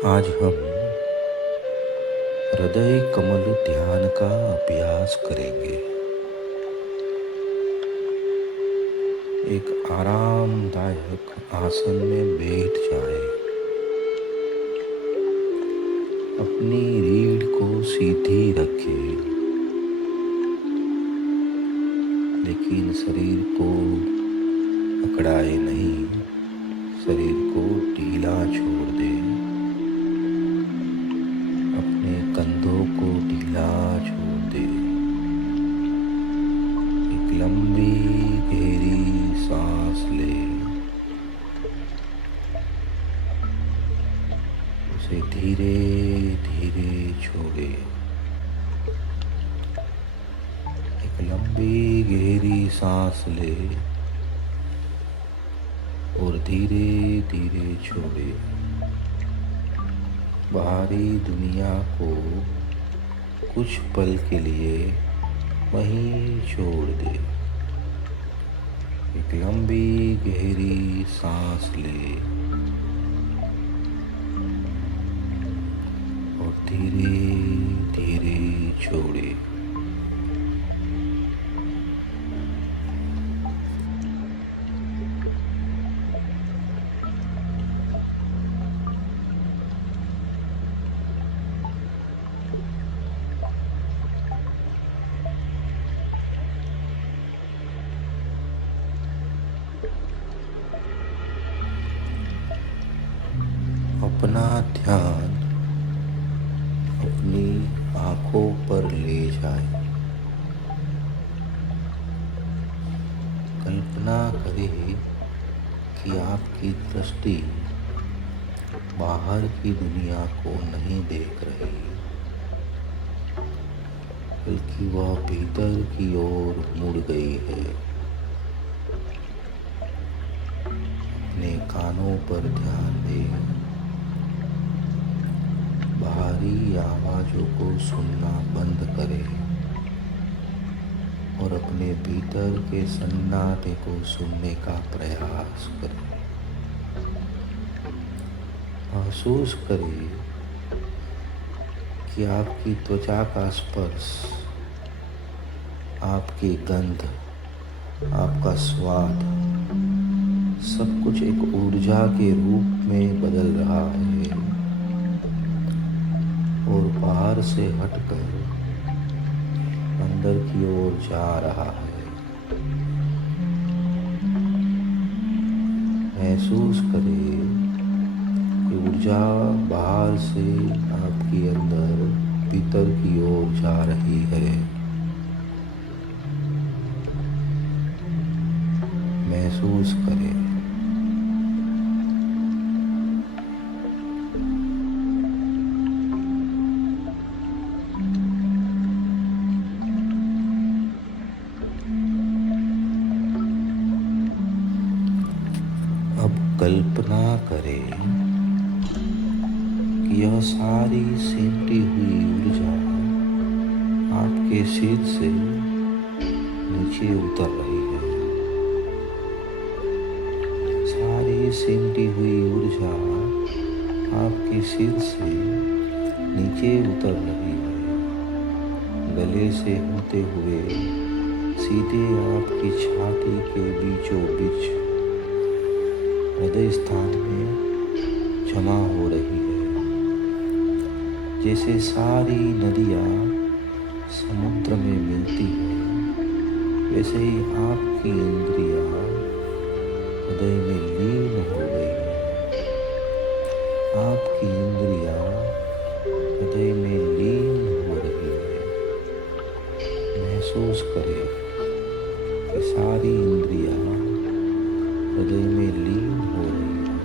आज हम हृदय कमल ध्यान का अभ्यास करेंगे। एक आरामदायक आसन में बैठ जाए। अपनी रीढ़ को सीधी रखें, लेकिन शरीर को अकड़ाए नहीं। शरीर को ढीला छोड़ दें। अपने कंधों को ढीला छोड़ दें। एक लंबी गहरी सांस लें। उसे धीरे धीरे छोड़ें। एक लंबी गहरी सांस लें और धीरे धीरे छोड़ें। बाहरी दुनिया को कुछ पल के लिए वहीं छोड़ दे। एक लंबी गहरी सांस ले और धीरे धीरे छोड़े। अपना ध्यान अपनी आंखों पर ले जाए। कल्पना करें कि आपकी दृष्टि बाहर की दुनिया को नहीं देख रही, बल्कि वह भीतर की ओर मुड़ गई है। अपने कानों पर ध्यान दें। बाहरी आवाज़ों को सुनना बंद करें और अपने भीतर के सन्नाटे को सुनने का प्रयास करें। महसूस करें कि आपकी त्वचा का स्पर्श, आपकी गंध, आपका स्वाद, सब कुछ एक ऊर्जा के रूप में बदल रहा है और बाहर से हटकर अंदर की ओर जा रहा है। महसूस करें कि ऊर्जा बाहर से आपके अंदर भीतर की ओर जा रही है। महसूस करें। अब कल्पना करें कि यह सारी सिमटी हुई ऊर्जा आपके सिर से नीचे उतर रही है। सारी सिमटी हुई ऊर्जा आपके सिर से नीचे उतर रही है, गले से होते हुए सीधे आपकी छाती के बीचों बीच हृदय स्थान में जमा हो रही है। जैसे सारी नदियाँ समुद्र में मिलती हैं, वैसे ही आपकी इंद्रियाँ हृदय में लीन हो गई है। आपकी इंद्रियाँ हृदय में लीन हो रही है। महसूस करें कि सारी इंद्रियाँ हृदय में लीन हो रही है।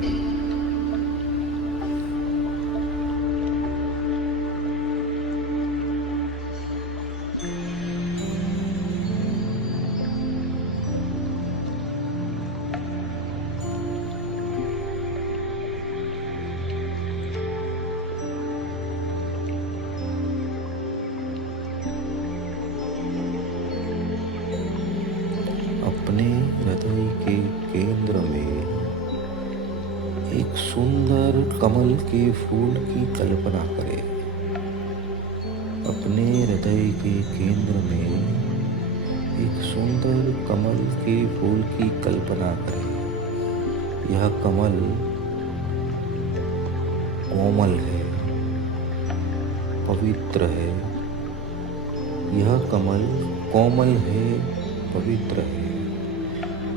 कमल के फूल की कल्पना करें। अपने हृदय के केंद्र में एक सुंदर कमल के फूल की कल्पना करें। यह कमल कोमल है, पवित्र है। यह कमल कोमल है, पवित्र है।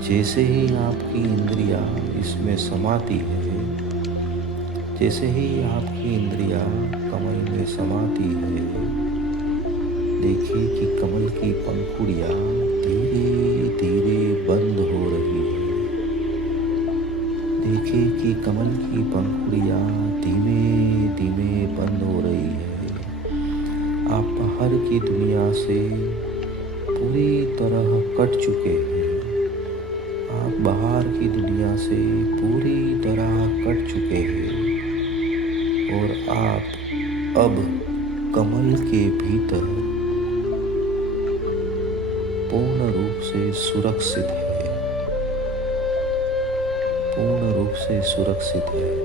जैसे ही आपकी इंद्रियां इसमें समाती है, जैसे ही आपकी इंद्रियां कमल में समाती है, देखिए कि कमल की पंखुड़ियां धीरे धीरे बंद हो रही है। देखिए कि कमल की पंखुड़ियां धीमे धीमे बंद हो रही है। आप बाहर की दुनिया से पूरी तरह कट चुके हैं। आप बाहर की दुनिया से पूरी तरह कट चुके हैं और आप अब कमल के भीतर पूर्ण रूप से सुरक्षित है, पूर्ण रूप से सुरक्षित है।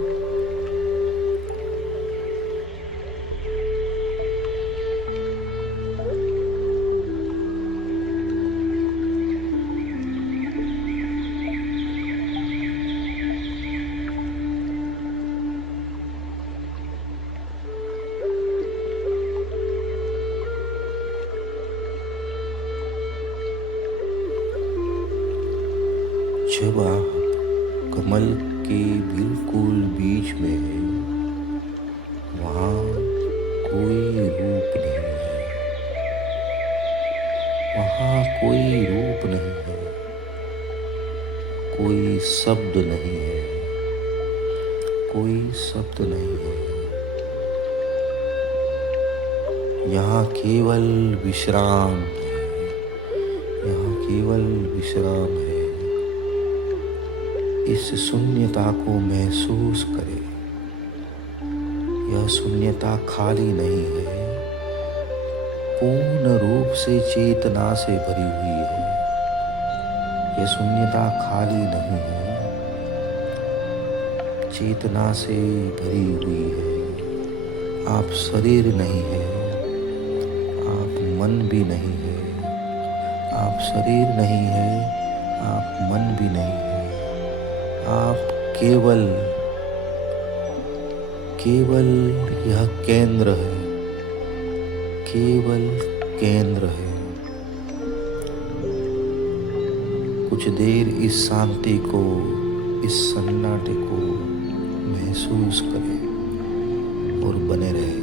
जब आप कमल के बिल्कुल बीच में हैं, वहाँ कोई रूप नहीं है, वहाँ कोई रूप नहीं है, कोई शब्द नहीं है, कोई शब्द नहीं है। यहाँ केवल विश्राम है, यहाँ केवल विश्राम है। इस शून्यता को महसूस करें। यह शून्यता खाली नहीं है, पूर्ण रूप से चेतना से भरी हुई है। यह शून्यता खाली नहीं है, चेतना से भरी हुई है। आप शरीर नहीं है, आप मन भी नहीं है। आप शरीर नहीं है, आप मन भी नहीं है। आप केवल यह केंद्र है, केवल केंद्र है। कुछ देर इस शांति को, इस सन्नाटे को महसूस करें और बने रहे।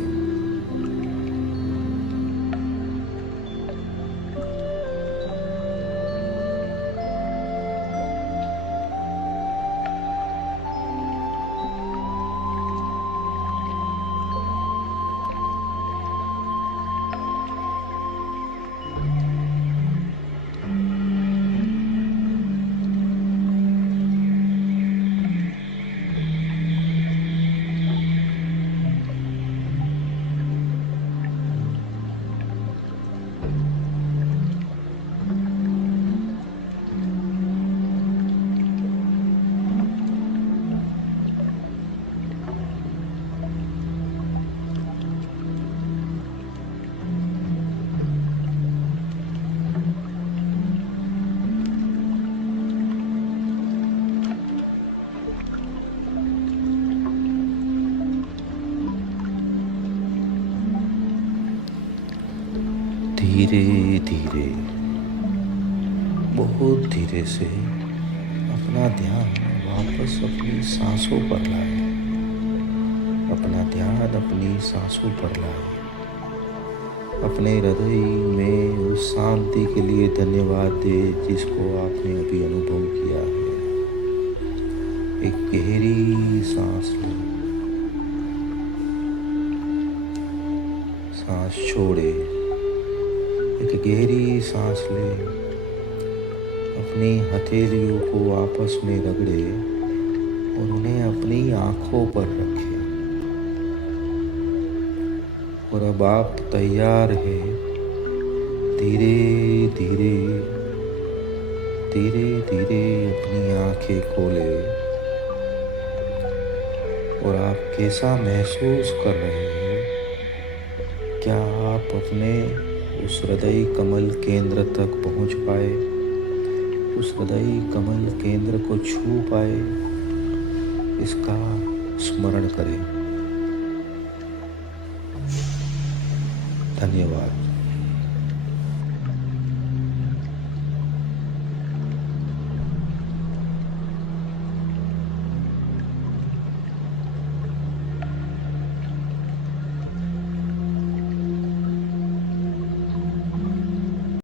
धीरे धीरे, बहुत धीरे से अपना ध्यान वापस अपनी सांसों पर लाए। अपना ध्यान अपनी सांसों पर लाए। अपने हृदय में उस शांति के लिए धन्यवाद दे जिसको आपने अभी अनुभव किया है। एक गहरी सांस लो, सांस छोड़े। एक गहरी सांस ले, अपनी हथेलियों को आपस में रगड़े और उन्हें अपनी आंखों पर रखें। और अब आप तैयार हैं। धीरे धीरे धीरे धीरे अपनी आंखें खोले। और आप कैसा महसूस कर रहे हो? क्या आप अपने उस हृदय कमल केंद्र तक पहुंच पाए? उस हृदय कमल केंद्र को छू पाए? इसका स्मरण करें। धन्यवाद।